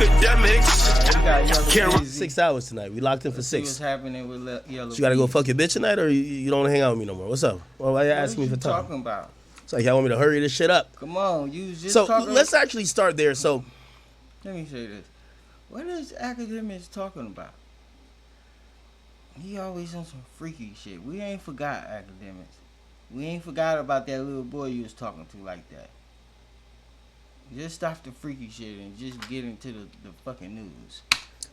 Akademiks. 6 hours tonight. We locked in for 6. What's happening with Yella? You gotta go fuck your bitch tonight, or you don't want to hang out with me no more? What's up? Well, why you asking me for time? What are you talking about? It's like y'all want me to hurry this shit up. Come on, you just So talking. let's actually start there. So Let me say this. What is Akademiks talking about? He always on some freaky shit. We ain't forgot Akademiks. We ain't forgot about that little boy you was talking to like that. Just stop the freaky shit and just get into the fucking news.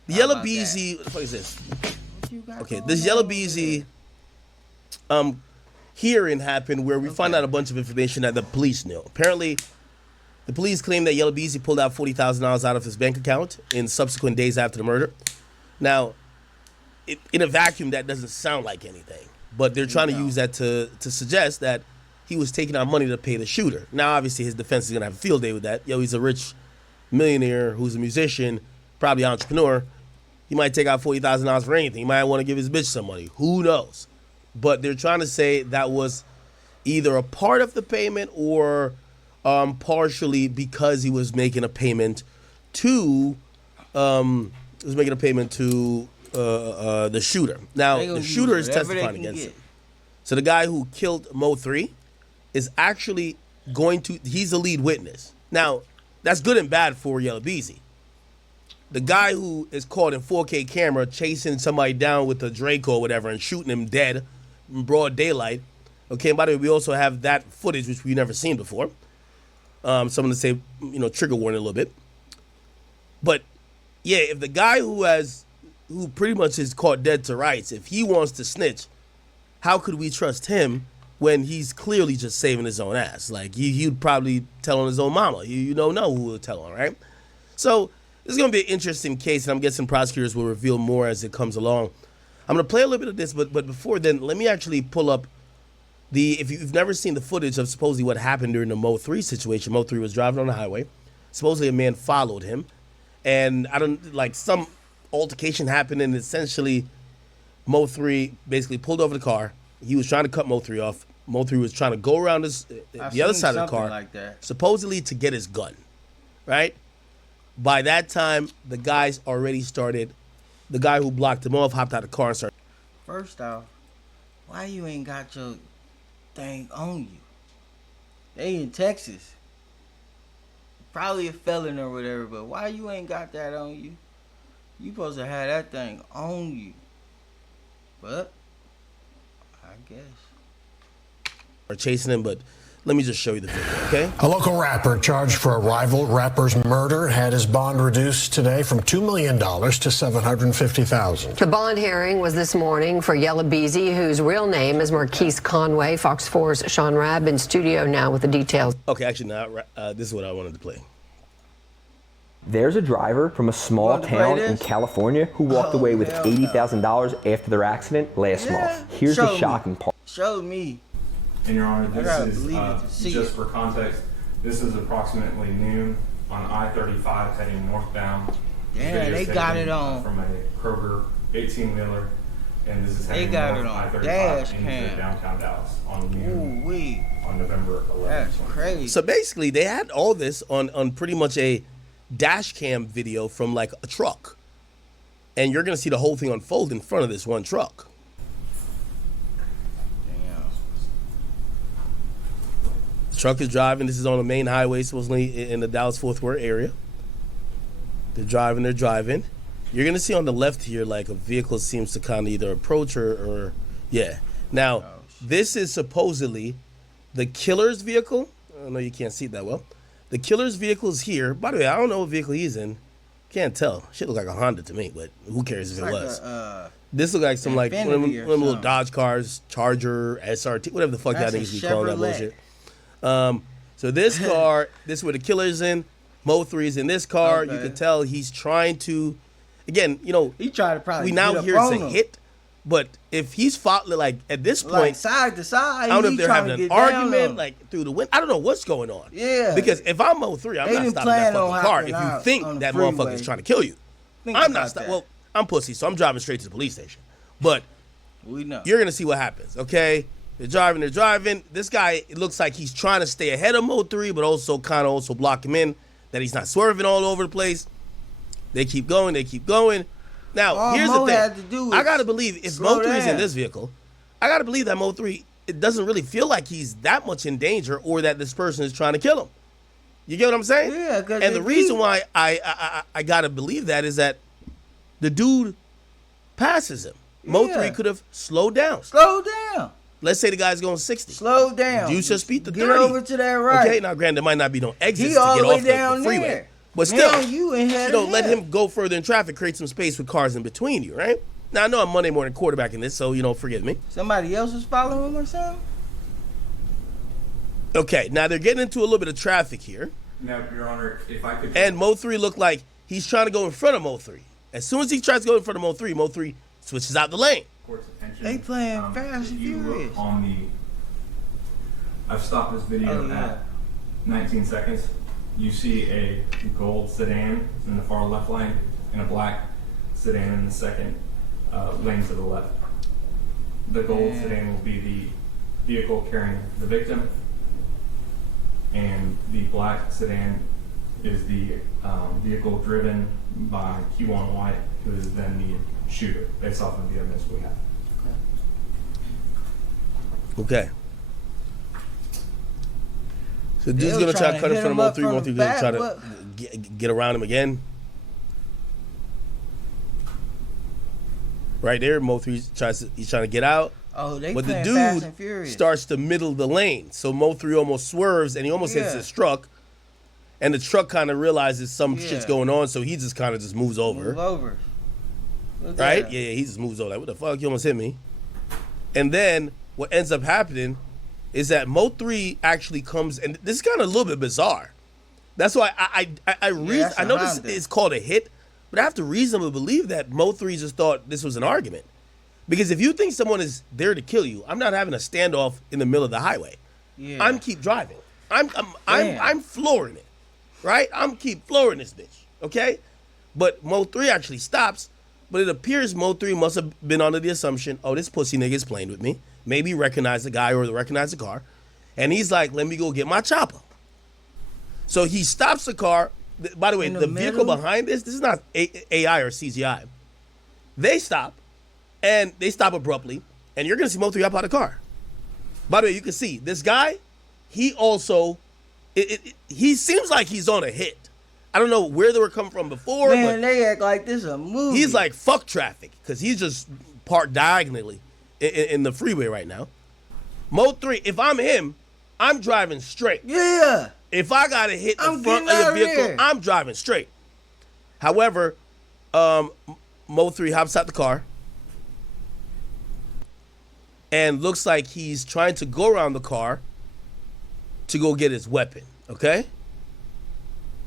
Yella Beezy, what the fuck is this? Okay, this Yella Beezy hearing happened where we find out a bunch of information that the police knew. Apparently, the police claim that Yella Beezy pulled out $40,000 out of his bank account in subsequent days after the murder. Now, in a vacuum, that doesn't sound like anything, but they're trying to use that to suggest that he was taking out money to pay the shooter. Now, obviously, his defense is going to have a field day with that. Yo, he's a rich millionaire who's a musician, probably an entrepreneur. He might take out $40,000 for anything. He might want to give his bitch some money. Who knows? But they're trying to say that was either a part of the payment or partially because he was making a payment to the shooter. Now, the shooter is testifying against him. So the guy who killed MO3 is actually he's the lead witness. Now, that's good and bad for Yella Beezy. The guy who is caught in 4K camera chasing somebody down with a Draco or whatever and shooting him dead in broad daylight. Okay, and by the way, we also have that footage, which we've never seen before. Someone to say, trigger warning a little bit. But, yeah, if the guy who pretty much is caught dead to rights, if he wants to snitch, how could we trust him when he's clearly just saving his own ass? Like, he'd probably tell on his own mama. You don't know who will tell on, right? So, this is going to be an interesting case, and I'm guessing prosecutors will reveal more as it comes along. I'm going to play a little bit of this, but before then, let me actually pull up if you've never seen the footage of supposedly what happened during the MO3 situation. MO3 was driving on the highway. Supposedly a man followed him, and some altercation happened, and essentially MO3 basically pulled over the car. He was trying to cut MO3 off. MO3 was trying to go around the other side of the car, like that, supposedly to get his gun, right? By that time, the guy who blocked him off hopped out of the car and started. First off, why you ain't got your thing on you? They in Texas. Probably a felon or whatever, but why you ain't got that on you? You supposed to have that thing on you. But, I guess. Are chasing him, but let me just show you the video, okay? A local rapper charged for a rival rapper's murder had his bond reduced today from $2 million to $750,000. The bond hearing was this morning for Yella Beezy, whose real name is Marquise Conway. Fox 4's Sean Rabb in studio now with the details. Okay, actually, now this is what I wanted to play. There's a driver from a small town in California who walked away with $80,000 after their accident last month. Here's the shocking part. Show me. And Your Honor, this is, just for context, this is approximately noon on I-35 heading northbound. Yeah, they got it on. From a Kroger 18-wheeler, and this is heading north I-35 into downtown Dallas on noon on November 11th. That's crazy. So basically, they had all this on pretty much a dash cam video from like a truck. And you're going to see the whole thing unfold in front of this one truck. Truck is driving. This is on the main highway, supposedly in the Dallas-Fort Worth area. They're driving. You're going to see on the left here, like a vehicle seems to kind of either approach or yeah. Now, this is supposedly the killer's vehicle. I know you can't see it that well. The killer's vehicle is here. By the way, I don't know what vehicle he's in. Can't tell. Shit look like a Honda to me, but who cares if it was. This look like some like one of them little Dodge cars, Charger, SRT, whatever the fuck that niggas be calling that bullshit. So this car, this is where the killer's in. MO3 is in this car. You can tell he's trying to, again, he tried to probably. We now hear it's a hit, but if he's fought like at this point, like side to side, I don't know if they're having an argument like through the wind. I don't know what's going on. Yeah. Because if I'm MO3, I'm not stopping that fucking car. If you think that motherfucker's trying to kill you, I'm not stopping. Well, I'm pussy, so I'm driving straight to the police station. But we know you're gonna see what happens, okay? They're driving. This guy, it looks like he's trying to stay ahead of MO3, but also kind of block him in, that he's not swerving all over the place. They keep going. They keep going. Now, All here's Mo the had to thing. do I is got to believe if slow Mo3 is in down. this vehicle, I got to believe that Mo3, it doesn't really feel like he's that much in danger or that this person is trying to kill him. You get what I'm saying? Yeah, and the reason why I got to believe that is that the dude passes him. Mo3 could have slowed down. Slow down. Let's say the guy's going 60. Slow down. You should speed to 30. Get over to that right. Okay, now granted, there might not be no exits He to all get the way off down the freeway. there. But still, Now you in head of let him. him go further in traffic, create some space with cars in between you, right? Now, I know I'm Monday morning quarterbacking this, so, forgive me. Somebody else was following him or something? Okay, now they're getting into a little bit of traffic here. Now, Your Honor, if I could... And Mo3 looked like he's trying to go in front of Mo3. As soon as he tries to go in front of Mo3, Mo3 switches out the lane. They playing Fast and Furious. I've stopped this video at 19 seconds. You see a gold sedan in the far left lane and a black sedan in the second lane to the left. The gold sedan will be the vehicle carrying the victim, and the black sedan is the vehicle driven by Q1 White, who is then the shooter, based off of the evidence we have. Okay. So dude's gonna try to cut in front of Mo3. Mo3 gonna try to get around him again. Right there, Mo3 he's trying to get out. Oh, they but the playing Fast and dude Furious. starts to middle the lane. So Mo3 almost swerves and he almost hits his truck. And the truck kind of realizes some shit's going on, so he just kind of just moves over. Move over. Right? Yeah, he just moves over. Like, what the fuck? You almost hit me. And then what ends up happening is that Mo3 actually comes, and this is kind of a little bit bizarre. That's why I know this is called a hit, but I have to reasonably believe that Mo3 just thought this was an argument. Because if you think someone is there to kill you, I'm not having a standoff in the middle of the highway. Yeah. I'm keep driving. I'm flooring it. Right? I'm keep flooring this bitch. Okay? But Mo3 actually stops, but it appears Mo3 must have been under the assumption, oh, this pussy nigga is playing with me. Maybe recognize the guy or recognize the car. And he's like, let me go get my chopper. So he stops the car. By the way, the vehicle behind this is not AI or CGI. They stop, and they stop abruptly, and you're going to see Mo3 hop out of the car. By the way, you can see this guy, he also, he seems like he's on a hit. I don't know where they were coming from before. Man, but they act like this a movie. he's like, fuck traffic, because he's just parked diagonally in the freeway right now. Mo3, if I'm him, I'm driving straight. Yeah. If I got to hit the front of your vehicle, I'm driving straight. However, Mo3 hops out the car and looks like he's trying to go around the car to go get his weapon, okay?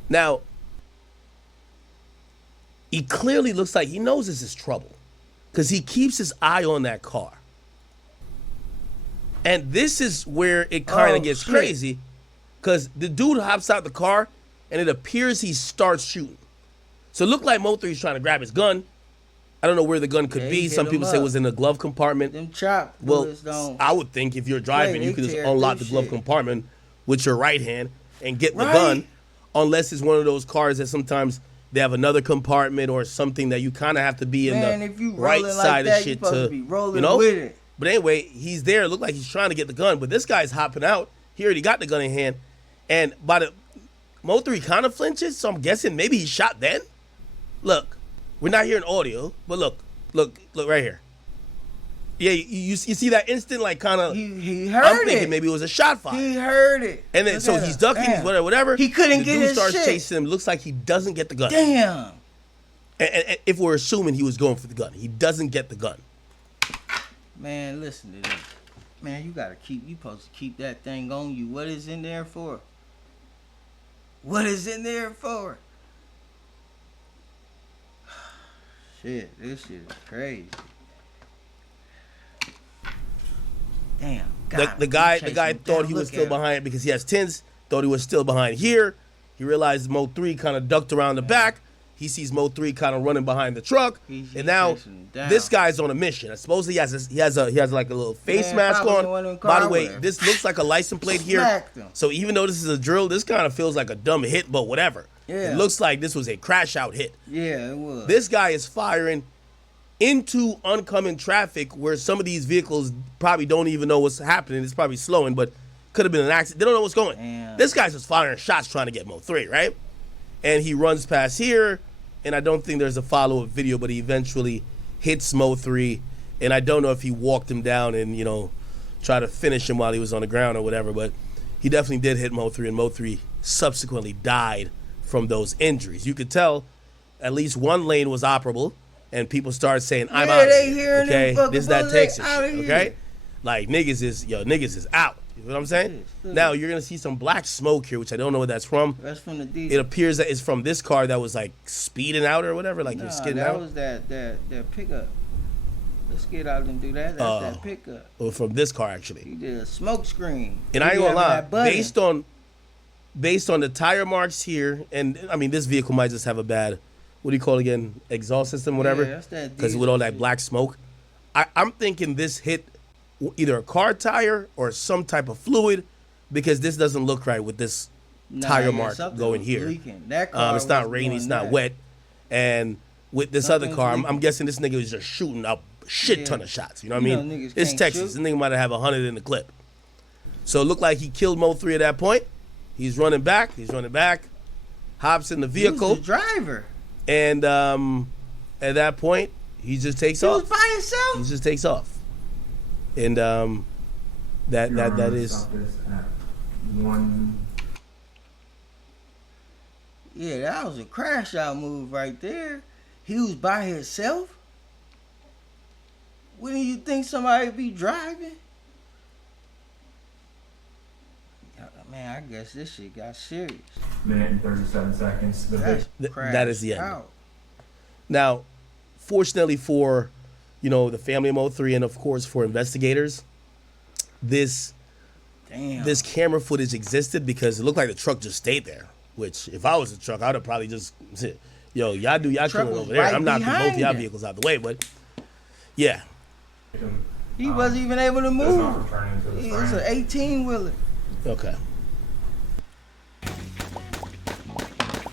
Now, he clearly looks like he knows this is trouble because he keeps his eye on that car. And this is where it kind of gets crazy because the dude hops out the car and it appears he starts shooting. So it looked like Mo3's trying to grab his gun. I don't know where the gun could be. Some people say it was in the glove compartment. Them chop bullets I would think if you're driving, you could just unlock the glove compartment with your right hand and get the gun, unless it's one of those cars that sometimes they have another compartment or something that you kind of have to be in the right side of shit to be rolling with it. But anyway, he's there. It looked like he's trying to get the gun, but this guy's hopping out. He already got the gun in hand, and by the Mo3 kind of flinches, so I'm guessing maybe he shot then. Look, we're not hearing audio, but look right here. Yeah, you see that instant, like, kind of. He heard I'm thinking maybe it was a shot fired. He heard it. And then so he's ducking, he's whatever. He couldn't get his shit. The dude starts chasing him. Looks like he doesn't get the gun. Damn. And if we're assuming he was going for the gun, he doesn't get the gun. Man, listen to this. Man, you supposed to keep that thing on you. What is in there for? What is in there for? Shit, this shit is crazy. Damn. The guy thought he was still behind because he has tins. Thought he was still behind here. He realized Mo3 kind of ducked around the back. He sees Mo3 kind of running behind the truck, and now this guy's on a mission. Supposedly he has like a little face mask on. By the way, this looks like a license plate here. So even though this is a drill, this kind of feels like a dumb hit, but whatever. It looks like this was a crash out hit. Yeah, it was. This guy is firing into oncoming traffic where some of these vehicles probably don't even know what's happening. It's probably slowing, but could have been an accident. They don't know what's going. Damn. This guy's just firing shots trying to get Mo3, right? And he runs past here, and I don't think there's a follow-up video, but he eventually hits Mo3, and I don't know if he walked him down and, you know, tried to finish him while he was on the ground or whatever, but he definitely did hit Mo3, and Mo3 subsequently died from those injuries. You could tell at least one lane was operable, and people started saying, I'm out of here, okay? This is that Texas shit, okay? Like, niggas is out. You know what I'm saying? Now, you're going to see some black smoke here, which I don't know what that's from. That's from the diesel. It appears that it's from this car that was, like, speeding out or whatever, like, you're skidding out. That was that pickup. Let's get out and do that. That's that pickup. Well, from this car, actually. He did a smoke screen. And I ain't gonna lie, based on the tire marks here, and, I mean, this vehicle might just have a bad, what do you call it again, exhaust system, whatever? Yeah, that's that because with all that black smoke. I'm thinking this hit either a car tire or some type of fluid, because this doesn't look right with this tire mark going here. That car it's not rainy, it's not wet. And with this other car, I'm guessing this nigga was just shooting up a shit ton of shots. You know what I mean? It's Texas. This nigga might have 100 in the clip. So it looked like he killed Mo3 at that point. He's running back. Hops in the vehicle. He was the driver. And at that point, he just takes off. He was by himself. He just takes off. And that is. Yeah, that was a crash out move right there. He was by himself. Wouldn't you think somebody be driving? Man, I guess this shit got serious. Minute and 37 seconds. That is the end. Out. Now, fortunately for, you know, the family of Mo3 and of course for investigators, this camera footage existed because it looked like the truck just stayed there. Which, if I was a truck, I'd have probably just said, yo, y'all do y'all killing over there. I'm knocking both y'all vehicles out the way, but yeah. He wasn't even able to move. It was an 18-wheeler. Okay.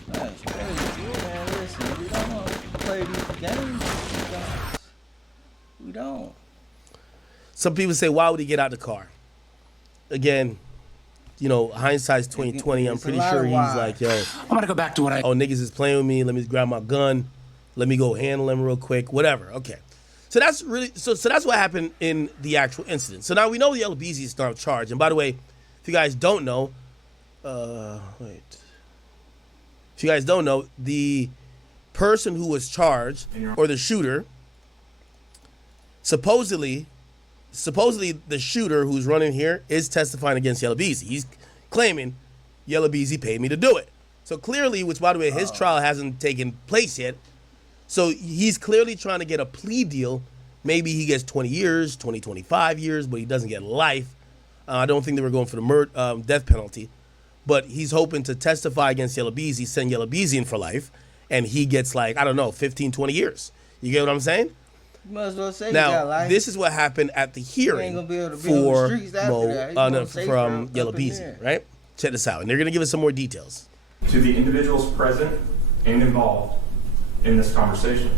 That's crazy, man. Listen, we don't want to play these games, guys. We don't. Some people say, why would he get out of the car? Again, you know, hindsight's 2020. I'm pretty sure he's like, yo, I'm gonna go back to what I. Oh, niggas is playing with me. Let me grab my gun. Let me go handle him real quick. Whatever. Okay. So that's really so that's what happened in the actual incident. So now we know the Yella Beezy is now charged. And by the way, if you guys don't know, if you guys don't know, the person who was charged or the shooter, supposedly the shooter who's running here is testifying against Yella Beezy. He's claiming Yella Beezy paid me to do it. So clearly, which by the way, his trial hasn't taken place yet. So he's clearly trying to get a plea deal. Maybe he gets 20 years, 25 years, but he doesn't get life. I don't think they were going for the death penalty. But he's hoping to testify against Yella Beezy, send Yella Beezy in for life, and he gets like, I don't know, 15, 20 years. You get what I'm saying? You might as well say now, this is what happened at the hearing for from Yella Beezy, right? Check this out. And they're going to give us some more details. To the individuals present and involved in this conversation,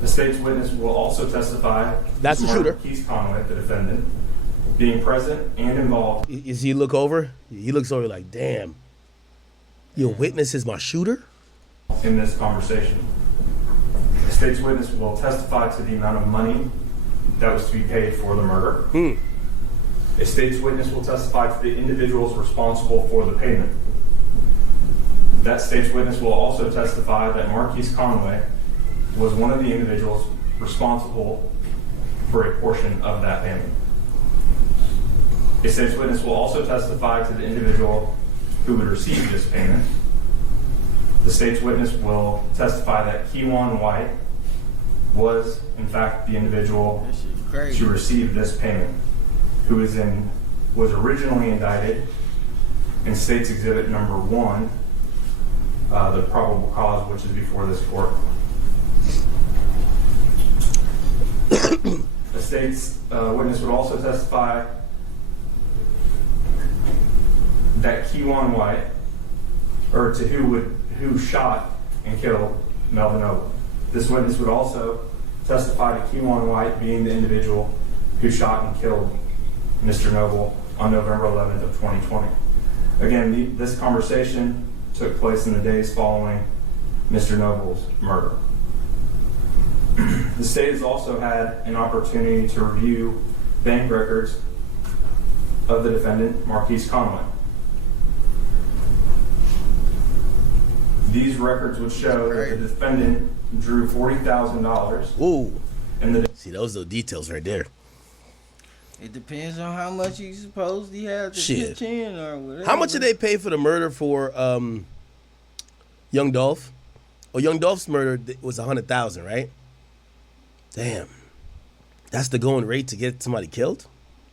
the state's witness will also testify. That's the shooter. Keith Conway, the defendant, being present and involved. Is he look over? He looks over like, damn, your witness is my shooter? In this conversation, the state's witness will testify to the amount of money that was to be paid for the murder. A state's witness will testify to the individuals responsible for the payment. That state's witness will also testify that Marquise Conway was one of the individuals responsible for a portion of that payment. A state's witness will also testify to the individual who would receive this payment. The state's witness will testify that Kewan White was, in fact, the individual to receive this payment, who was originally indicted in State's Exhibit Number 1, the probable cause, which is before this court. The state's witness would also testify that Kewan White, or to who shot and killed Melvin Noble. This witness would also testify to Kewan White being the individual who shot and killed Mr. Noble on November 11th of 2020. Again, this conversation took place in the days following Mr. Noble's murder. The state has also had an opportunity to review bank records of the defendant, Marquise Conway. These records would show that the defendant drew $40,000. Ooh. See, those are the details right there. It depends on how much you supposedly have to pitch in or whatever. How much did they pay for the murder for Young Dolph? Oh, Young Dolph's murder was $100,000, right? Damn. That's the going rate to get somebody killed?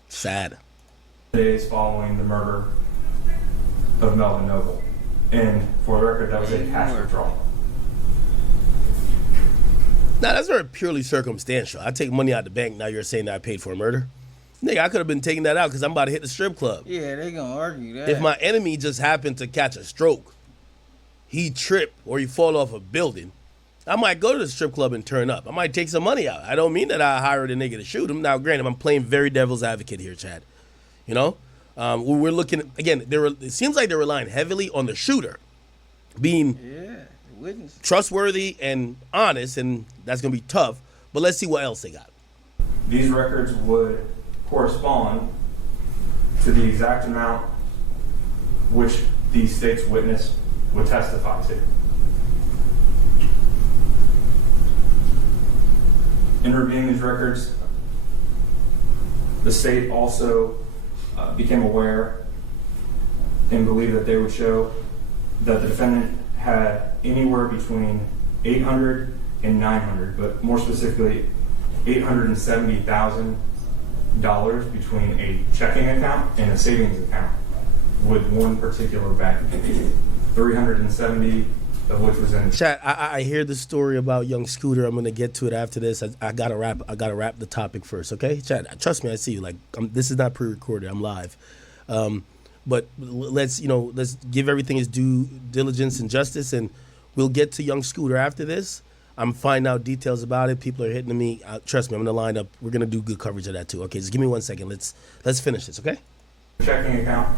Sad. Days following the murder of Melvin Noble. And for the record, that was a cash withdrawal. Now, that's very purely circumstantial. I take money out of the bank, now you're saying that I paid for a murder? Nigga, I could have been taking that out because I'm about to hit the strip club. Yeah, they gonna argue that. If my enemy just happened to catch a stroke, he trip or he fall off a building, I might go to the strip club and turn up. I might take some money out. I don't mean that I hired a nigga to shoot him. Now, granted, I'm playing very devil's advocate here, Chad. You know? We're looking at, again, it seems like they're relying heavily on the shooter being witness, trustworthy and honest, and that's going to be tough. But let's see what else they got. These records would correspond to the exact amount which the state's witness would testify to. In reviewing these records, the state also became aware and believed that they would show that the defendant had anywhere between $800 and $900, but more specifically, $870,000 between a checking account and a savings account with one particular bank. 370 of which was in. Chat, I hear the story about young Scooter. I'm gonna get to it after this. I gotta wrap the topic first, okay? Chat, trust me, I see you. Like, this is not pre-recorded. I'm live. But let's give everything its due diligence and justice, and we'll get to young Scooter after this. I'm finding out details about it. People are hitting me. Trust me, I'm gonna line up. We're gonna do good coverage of that too. Okay, just give me 1 second. Let's finish this, okay? Checking account,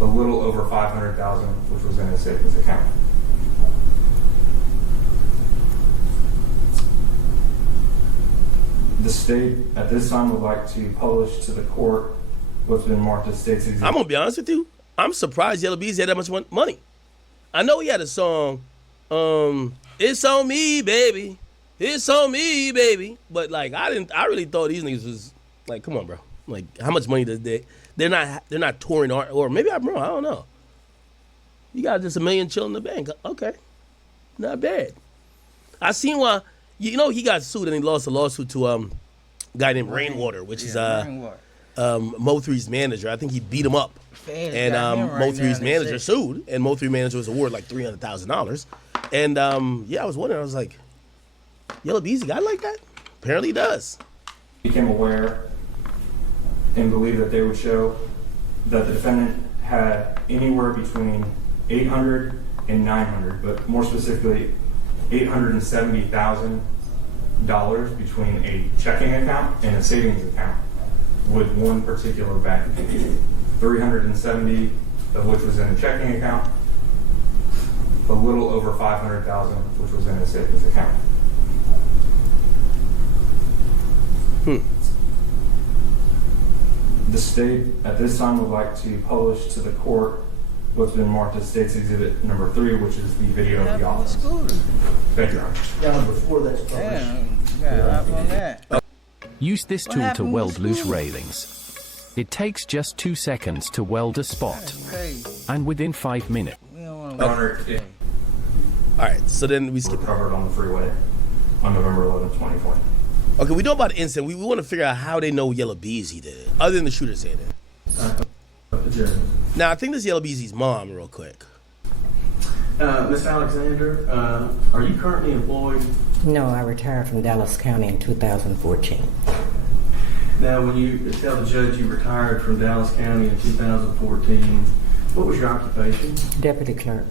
a little over $500,000, which was in a savings account. The state at this time would like to publish to the court what's been marked as state's exhibit. I'm gonna be honest with you. I'm surprised Yella Beezy had that much money. I know he had a song, "It's on me, baby. It's on me, baby." But like, I really thought these niggas was like, come on, bro. Like, how much money does they're not touring, or maybe I'm wrong. I don't know. You got just $1 million chill in the bank. Okay, not bad. I seen why. You know, he got sued and he lost a lawsuit to a guy named Rainwater, which is MO3’s manager. I think he beat him up. And MO3’s manager sued, and MO3 manager was awarded like $300,000. And I was wondering, I was like, Yella Beezy got like that? Apparently he does. Became aware and believed that they would show that the defendant had anywhere between $800 and $900, but more specifically, $870,000 between a checking account and a savings account with one particular bank. 370 of which was in a checking account, a little over $500,000 which was in a savings account. The state at this time would like to publish to the court what's been marked as State's Exhibit number 3, which is the video of the office. Thank you, Your Honor. Yeah, before that's published. Use this tool to weld loose railings. It takes just 2 seconds to weld a spot, and within 5 minutes. Your Honor, it All right, so then we skip. recovered on the freeway on November 11th, 2020. Okay, we know about the incident. We want to figure out how they know Yella Beezy did it, other than the shooter saying it. Now, I think this is Yella Beezy's mom, real quick. Miss Alexander, are you currently employed? No, I retired from Dallas County in 2014. Now, when you tell the judge you retired from Dallas County in 2014, What was your occupation? Deputy clerk.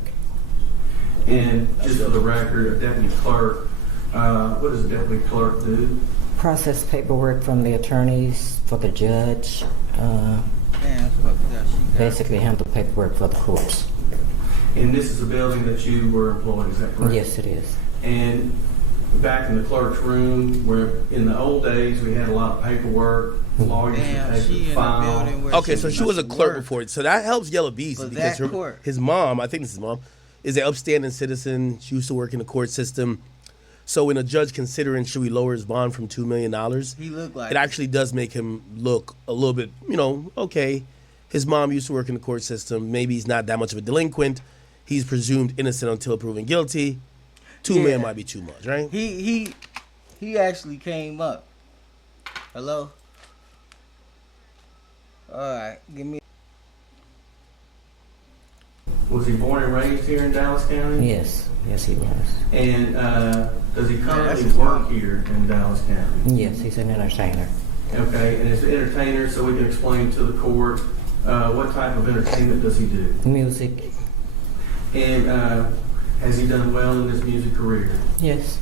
And just for the record, a deputy clerk, what does a deputy clerk do? Process paperwork from the attorneys for the judge. Basically handle paperwork for the courts. And this is a building that you were employed, is that correct? Yes, it is. And back in the clerk's room, where in the old days we had a lot of paperwork, lawyers would take the file. Okay, so she was a clerk before, so that helps Yella Beezy because his mom, I think this is his mom, is an upstanding citizen. She used to work in the court system. So when a judge considering should we lower his bond from $2 million, he looked like it actually does make him look a little bit, okay. His mom used to work in the court system. Maybe he's not that much of a delinquent. He's presumed innocent until proven guilty. $2 million might be too much, right? He actually came up. Hello? Alright, give me. Was he born and raised here in Dallas County? Yes, yes he was. And does he currently work here in Dallas County? Yes, he's an entertainer. Okay, and as an entertainer, so we can explain to the court what type of entertainment does he do? Music. And has he done well in his music career? Yes.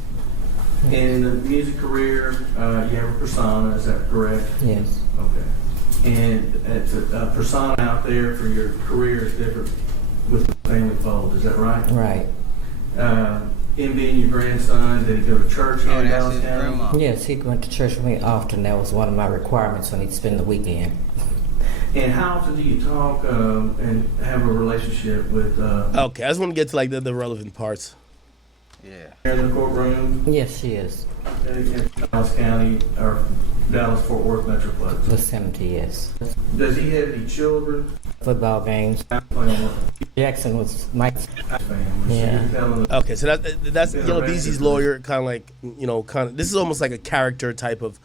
And in the music career, you have a persona, is that correct? Yes. Okay. And it's a persona out there for your career is different with the family fold, is that right? Right. Him being your grandson, did he go to church here in Dallas County? Yes, he went to church with me often. That was one of my requirements when he'd spend the weekend. And how often do you talk and have a relationship with... Okay, I just want to get to like the relevant parts. Yeah. In the courtroom? Yes, she is. In Dallas County or Dallas-Fort Worth Metroplex? Vicinity, yes. Does he have any children? Football games. Jackson was Mike's family. Yeah. Okay, so that's Yella Beezy's lawyer, kind of like, this is almost like a character type of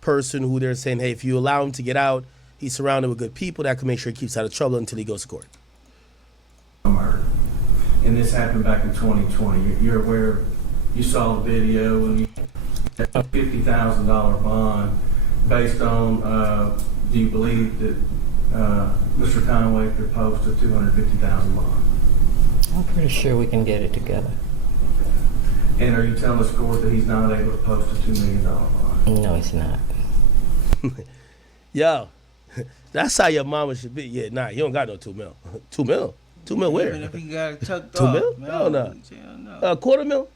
person who they're saying, hey, if you allow him to get out, he's surrounded with good people that can make sure he keeps out of trouble until he goes to court. Murder. And this happened back in 2020. You're aware, you saw the video and you had a $50,000 bond based on, do you believe that Mr. Conway could post a $250,000 bond? I'm pretty sure we can get it together. And are you telling this court that he's not able to post a $2 million bond? No, he's not. Yo, that's how your mama should be. Yeah, nah, you don't got no $2 million. $2 million? $2 million where? Even if he got it tucked $2 off. million? No, no. A $250,000?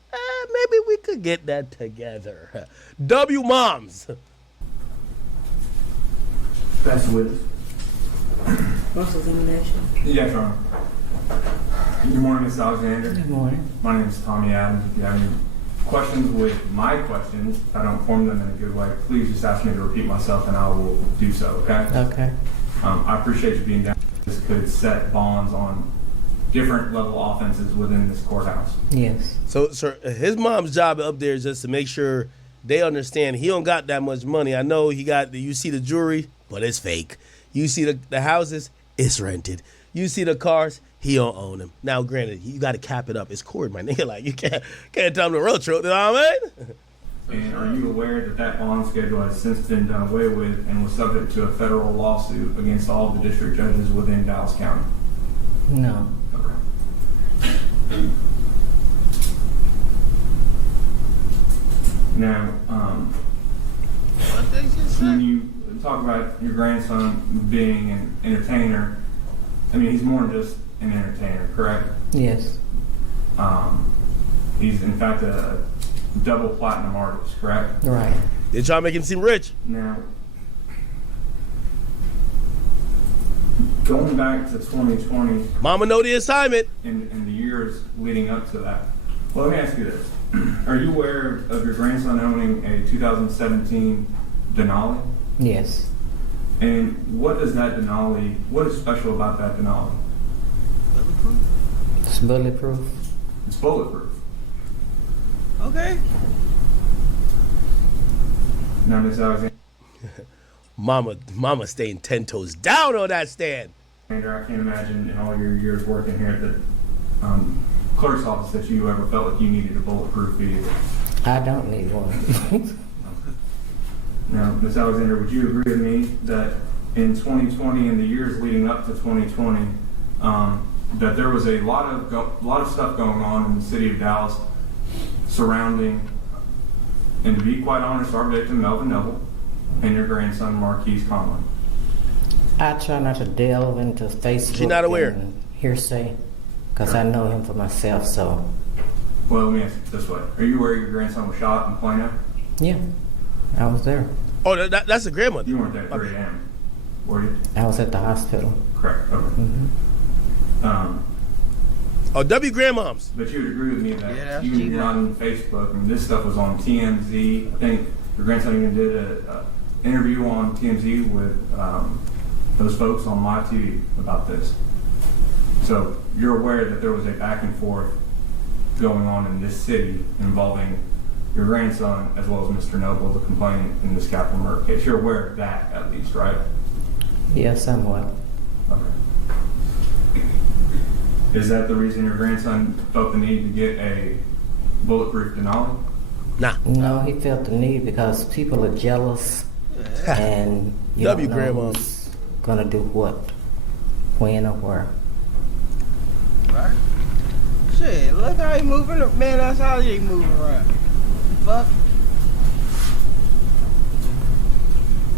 Maybe we could get that together. W moms. That's the witness. Cross-examination. Yes, Your Honor. Good morning, Ms. Alexander. Good morning. My name is Tommy Adams. If you have any questions with my questions, if I don't form them in a good way, please just ask me to repeat myself and I will do so, okay? Okay. I appreciate you being down. This could set bonds on different level offenses within this courthouse. Yes. So, sir, his mom's job up there is just to make sure they understand he don't got that much money. I know you see the jewelry, but it's fake. You see the houses, it's rented. You see the cars, he don't own them. Now, granted, you got to cap it up. It's court, my nigga. Like, you can't tell him the road trip, you know what I mean? And are you aware that that bond schedule has since been done away with and was subject to a federal lawsuit against all of the district judges within Dallas County? No. Okay. Now, when you talk about your grandson being an entertainer, I mean, he's more than just an entertainer, correct? Yes. He's, in fact, a double platinum artist, correct? Right. They try to make him seem rich. Now, going back to 2020. Mama know the assignment. In the years leading up to that. Well, let me ask you this. Are you aware of your grandson owning a 2017 Denali? Yes. And what is special about that Denali? It's bulletproof. It's bulletproof. Okay. Now, Ms. Alexander. Mama staying 10 toes down on that stand. I can't imagine in all your years working here at the clerk's office that you ever felt like you needed a bulletproof vehicle. I don't need one. Now, Ms. Alexander, would you agree with me that in 2020 and the years leading up to 2020, that there was a lot of stuff going on in the city of Dallas surrounding, and to be quite honest, our victim Melvin Noble and your grandson Marquise Conway. I try not to delve into Facebook. She's not aware. And hearsay, because I know him for myself. So. Well, let me ask it this way: are you aware your grandson was shot in Plano? Yeah, I was there. Oh, that's a grandmother. You weren't there at 3 a.m. Were you? I was at the hospital. Correct. Okay. Oh, W grandmoms. But you would agree with me that you're on Facebook, and this stuff was on TMZ. I think your grandson even did an interview on TMZ with those folks on my TV about this. So you're aware that there was a back and forth going on in this city involving your grandson as well as Mr. Noble, the complainant in this capital murder case. You're aware of that at least, right? Yes, somewhat. Okay. Is that the reason your grandson felt the need to get a bulletproof Denali? Nah. No, he felt the need because people are jealous, and you W don't know grandma who's gonna do what, when, or where. Right? Shit, look how he moving. Man, that's how he moving around. Fuck.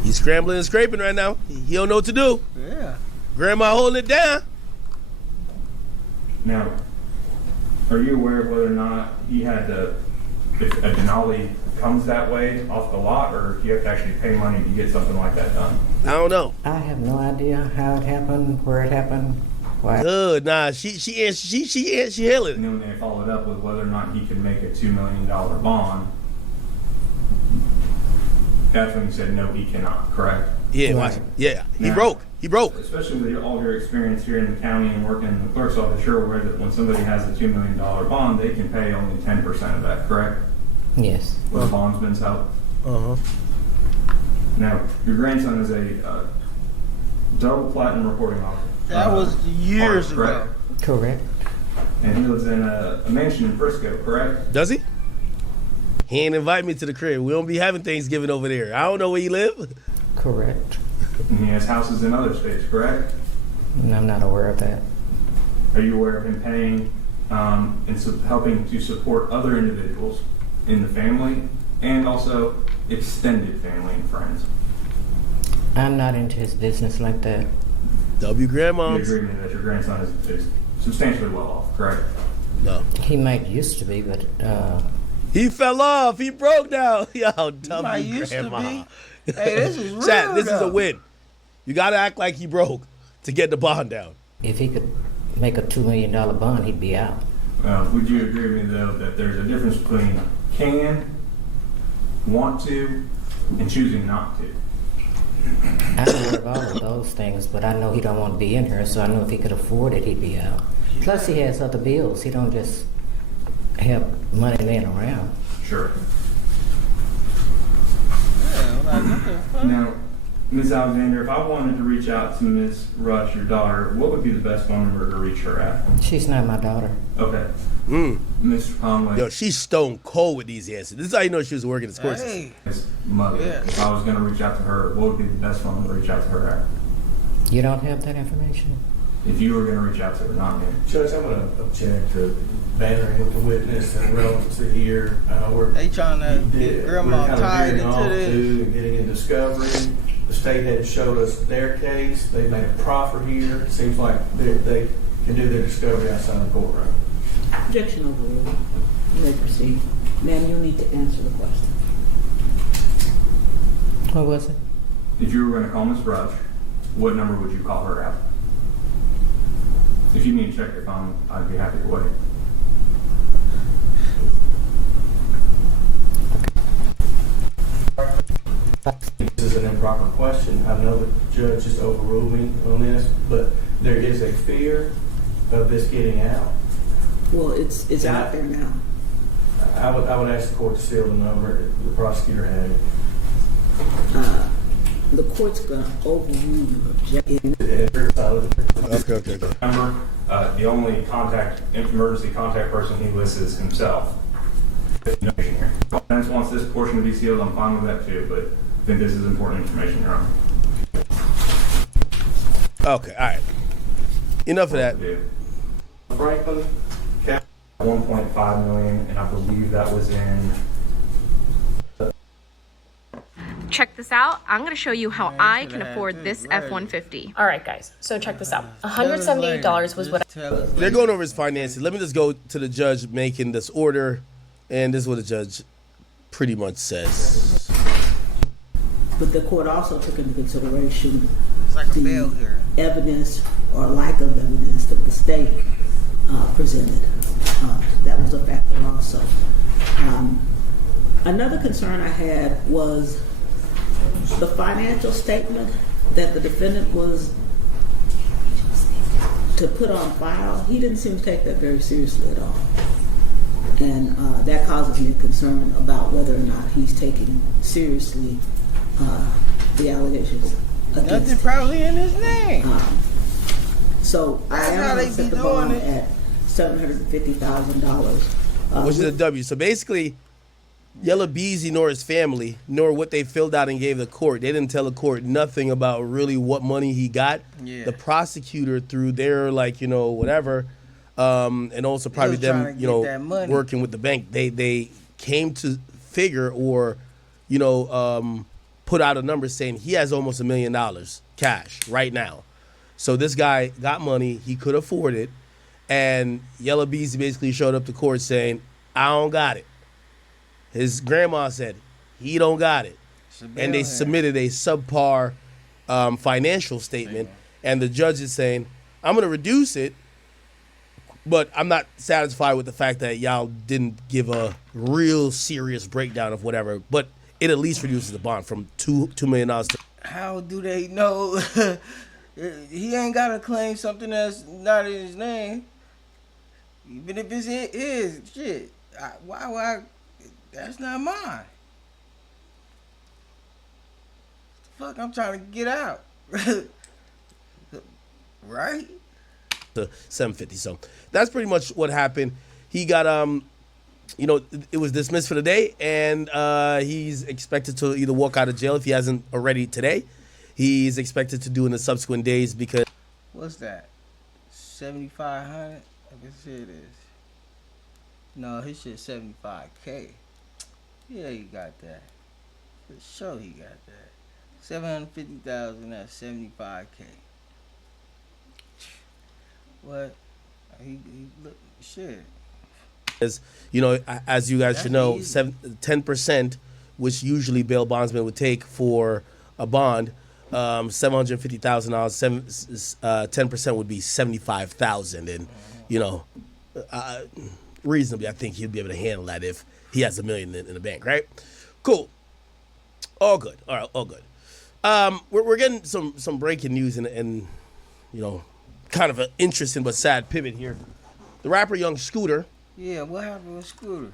He's scrambling and scraping right now. He don't know what to do. Yeah. Grandma holding it down. Now, are you aware of whether or not he had to, if a Denali comes that way off the lot, or if you have to actually pay money to get something like that done? I don't know. I have no idea how it happened, where it happened, why. Nah, she held it. And then when they followed up with whether or not he could make a $2 million bond, that's when he said no, he cannot. Correct? Yeah, Right. Yeah. He Now, broke. He broke. Especially with all your experience here in the county and working in the clerk's office, you're aware that when somebody has a $2 million bond, they can pay only 10% of that. Correct? Yes. With bondsman's help. Now, your grandson is a double platinum reporting officer. That was years ago. Correct. And he lives in a mansion in Frisco, correct? Does he? He ain't invite me to the crib. We don't be having Thanksgiving over there. I don't know where you live. Correct. And he has houses in other states, correct? And I'm not aware of that. Are you aware of him paying and helping to support other individuals in the family and also extended family and friends? I'm not into his business like that. W You grandmoms. agree with me that your grandson is substantially well off, correct? No. He might used to be, but He fell off. He broke down. Yo, might W used to grandma. be. Hey, this is real. Chat, this is a though. win. You gotta act like he broke to get the bond down. if he could make a $2 million bond, he'd be out. Would you agree with me, though, that there's a difference between can, want to, and choosing not to? I'm aware of all of those things, but I know he don't want to be in here, so I know if he could afford it, he'd be out. Plus, he has other bills. He don't just have money laying around. Sure. Yeah, like, what the fuck? Now, Ms. Alexander, if I wanted to reach out to Ms. Rush, your daughter, what would be the best phone number to reach her at? She's not my daughter. Okay. Mr. Conway. Yo, she's stone cold with these answers. This is how you know she was working as courses. Hey. His mother. Yeah. If I was going to reach out to her, what would be the best phone number to reach out to her at? You don't have that information? If you were going to reach out to her, not me. Judge, I'm going to object to bantering with the witness and relevance to here. They trying to get grandma tied into this. And getting in discovery. The state had showed us their case. They made a proffer here. It seems like they can do their discovery outside the courtroom. Objection overruled. You may proceed. Ma'am, you need to answer the question. What was it? If you were going to call Ms. Rush, what number would you call her at? If you need to check your phone, I'd be happy to wait. This is an improper question. I know the judge just overruled me on this, but there is a fear of this getting out. Well, it's out there now. I would ask the court to seal the number. The prosecutor had it. The court's going to overrule your objection. Okay. Remember, the only emergency contact person he lists is himself. No information here. If the defense wants this portion to be sealed, I'm fine with that too, but I think this is important information, Your Honor. Okay, all right. Enough of that. Franklin, 1.5 million, and I believe that was in. Check this out. I'm going to show you how I can afford this F-150. All right, guys. So check this out. $178 was what They're going over his finances. Let me just go to the judge making this order, and this is what the judge pretty much says. But the court also took into consideration the evidence or lack of evidence that the state presented. That was a factor also. Another concern I had was the financial statement that the defendant was to put on file. He didn't seem to take that very seriously at all. And that causes me concern about whether or not he's taking seriously the allegations against Nothing him. probably in his name. So I am going to set the bond at $750,000. Which is a W. So basically, Yella Beezy nor his family, nor what they filled out and gave the court, they didn't tell the court nothing about really what money he got. Yeah. The prosecutor, through their, whatever, and also probably them, working with the bank, they came to figure or, put out a number saying he has almost $1 million cash right now. So this guy got money, he could afford it, and Yella Beezy basically showed up to court saying, I don't got it. His grandma said he don't got it. And they submitted a subpar financial statement, and the judge is saying, I'm going to reduce it, but I'm not satisfied with the fact that y'all didn't give a real serious breakdown of whatever, but it at least reduces the bond from $2 million to... How do they know? He ain't got to claim something that's not in his name. Even if it's his, shit. Why would I... That's not mine. Fuck, I'm trying to get out. Right? The 750. So that's pretty much what happened. He got it was dismissed for the day, and he's expected to either walk out of jail if he hasn't already today. He's expected to do in the subsequent days because... What's that? 7,500? I guess it is. No, his shit 75K. Yeah, he got that. For sure he got that. 750,000, that's 75K. What? He look, shit. As as you guys should know, 10%, which usually bail bondsmen would take for a bond, $750,000, 10% would be $75,000, and reasonably, I think he'd be able to handle that if he has $1 million in the bank, right? Cool. All good. All right, all good. We're getting some breaking news and kind of an interesting but sad pivot here. The rapper Young Scooter. Yeah, what happened with Scooter?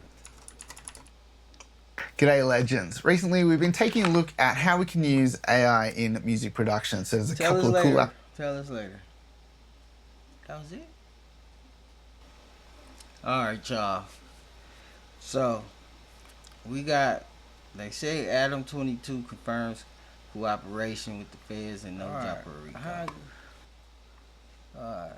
G'day, legends. Recently, we've been taking a look at how we can use AI in music production. So there's a couple of cool... Tell us later. That was it? Alright, y'all. So, we got, they say Adam 22 confirms cooperation with the feds in Puerto Rico. Alright.